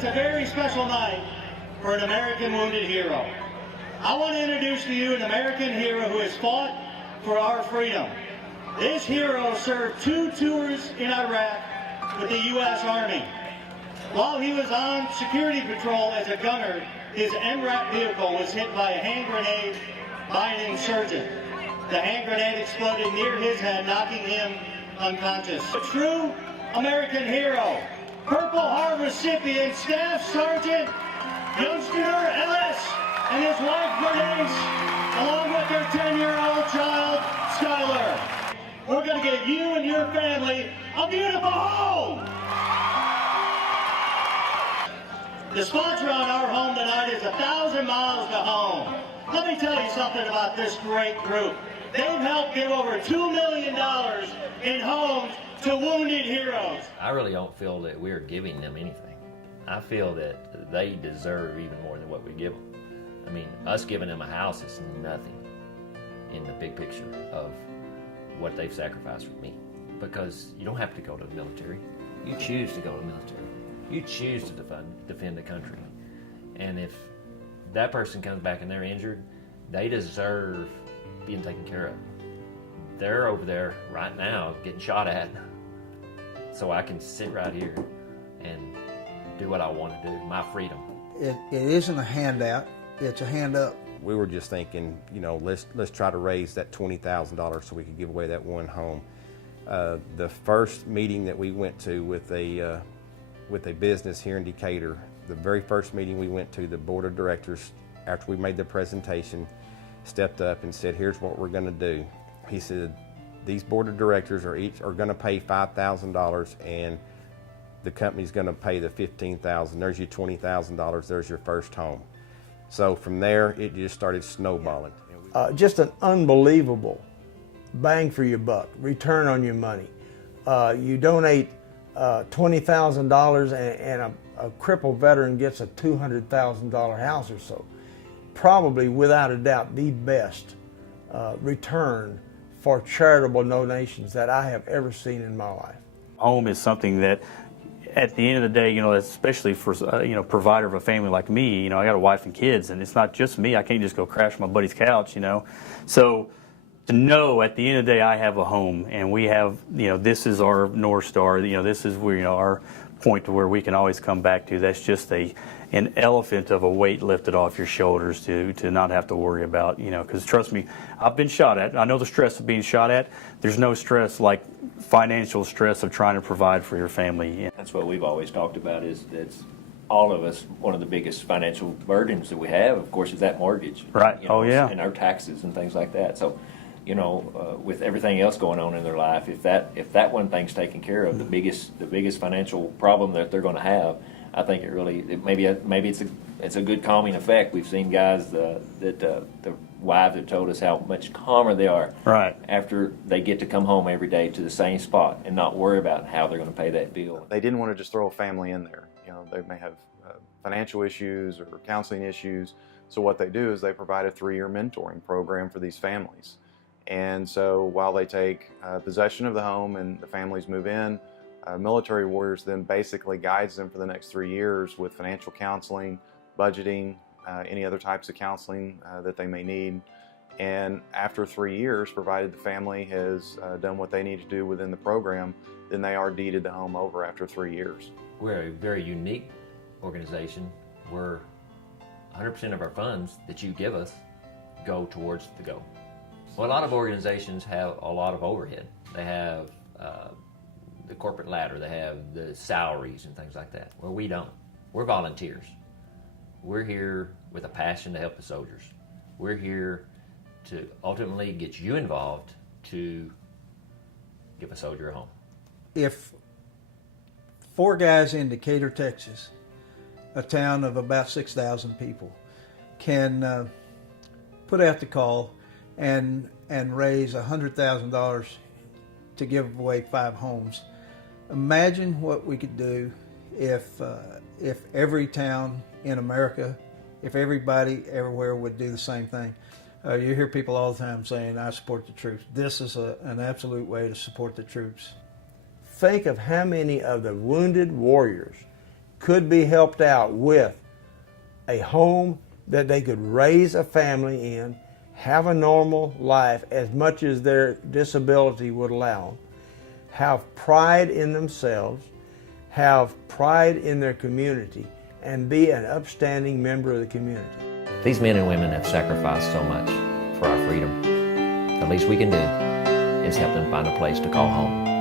Tonight's a very special night for an American wounded hero. I want to introduce to you an American hero who has fought for our freedom. This hero served 2 tours in Iraq with the U.S. Army. While he was on security patrol as a gunner, his MRAP vehicle was hit by a hand grenade by an insurgent. The hand grenade exploded near his head, knocking him unconscious. A true American hero, Purple Heart recipient, Staff Sergeant Youngster Ellis and his wife Bernice, along with their 10-year-old child, Skylar. We're going to get you and your family a beautiful home. The sponsor on our home tonight is 1,000 miles to home. Let me tell you something about this great group. They've helped give over $2 million in homes to wounded heroes. I really don't feel that we're giving them anything. I feel that they deserve even more than what we give them. I mean, us giving them a house is nothing in the big picture of what they've sacrificed for me. Because you don't have to go to the military. You choose to go to the military. You choose to defend the country. And if that person comes back and they're injured, they deserve being taken care of. They're over there right now getting shot at, so I can sit right here and do what I want to do, my freedom. It isn't a handout, it's a hand up. We were just thinking, you know, let's try to raise that $20,000 so we could give away that one home. The first meeting that we went to with a business here in Decatur, the very first meeting we went to, the board of directors, after we made the presentation, stepped up and said, here's what we're going to do. He said, these board of directors are going to pay $5,000 and the company's going to pay the $15,000. There's your $20,000. There's your first home. So from there, it just started snowballing. Just an unbelievable bang for your buck, return on your money. You donate $20,000 and a crippled veteran gets a $200,000 house or so. Probably, without a doubt, the best return for charitable donations that I have ever seen in my life. Home is something that, at the end of the day, you know, especially for provider of a family like me, you know, I got a wife and kids, and it's not just me. I can't just go crash my buddy's couch, you know. So to know at the end of the day I have a home, and we have, you know, this is our North Star, you know, this is where, you know, our point to where we can always come back to. That's just an elephant of a weight lifted off your shoulders to not have to worry about, you know, because trust me, I've been shot at. I know the stress of being shot at. There's no stress like financial stress of trying to provide for your family. That's what we've always talked about, is that's all of us, one of the biggest financial burdens that we have, of course, is that mortgage. Right. You know, oh, yeah. And our taxes and things like that. So, you know, with everything else going on in their life, if that one thing's taken care of, the biggest financial problem that they're going to have, I think maybe it's a good calming effect. We've seen guys the wives have told us how much calmer they are right after they get to come home every day to the same spot and not worry about how they're going to pay that bill. They didn't want to just throw a family in there. You know, they may have financial issues or counseling issues. So what they do is they provide a 3-year mentoring program for these families. And so while they take possession of the home and the families move in, Military Warriors then basically guides them for the next 3 years with financial counseling, budgeting, any other types of counseling that they may need. And after 3 years, provided the family has done what they need to do within the program, then they are deeded the home over after 3 years. We're a very unique organization where 100% of our funds that you give us go towards the goal. Well, a lot of organizations have a lot of overhead. They have the corporate ladder, they have the salaries and things like that. Well, we don't. We're volunteers. We're here with a passion to help the soldiers. We're here to ultimately get you involved to give a soldier a home. If 4 guys in Decatur, Texas, a town of about 6,000 people, can put out the call and raise $100,000 to give away 5 homes, imagine what we could do if every town in America, if everybody everywhere would do the same thing. You hear people all the time saying, I support the troops. This is an absolute way to support the troops. Think of how many of the wounded warriors could be helped out with a home that they could raise a family in, have a normal life as much as their disability would allow, have pride in themselves, have pride in their community, and be an upstanding member of the community. These men and women have sacrificed so much for our freedom. The least we can do is help them find a place to call home.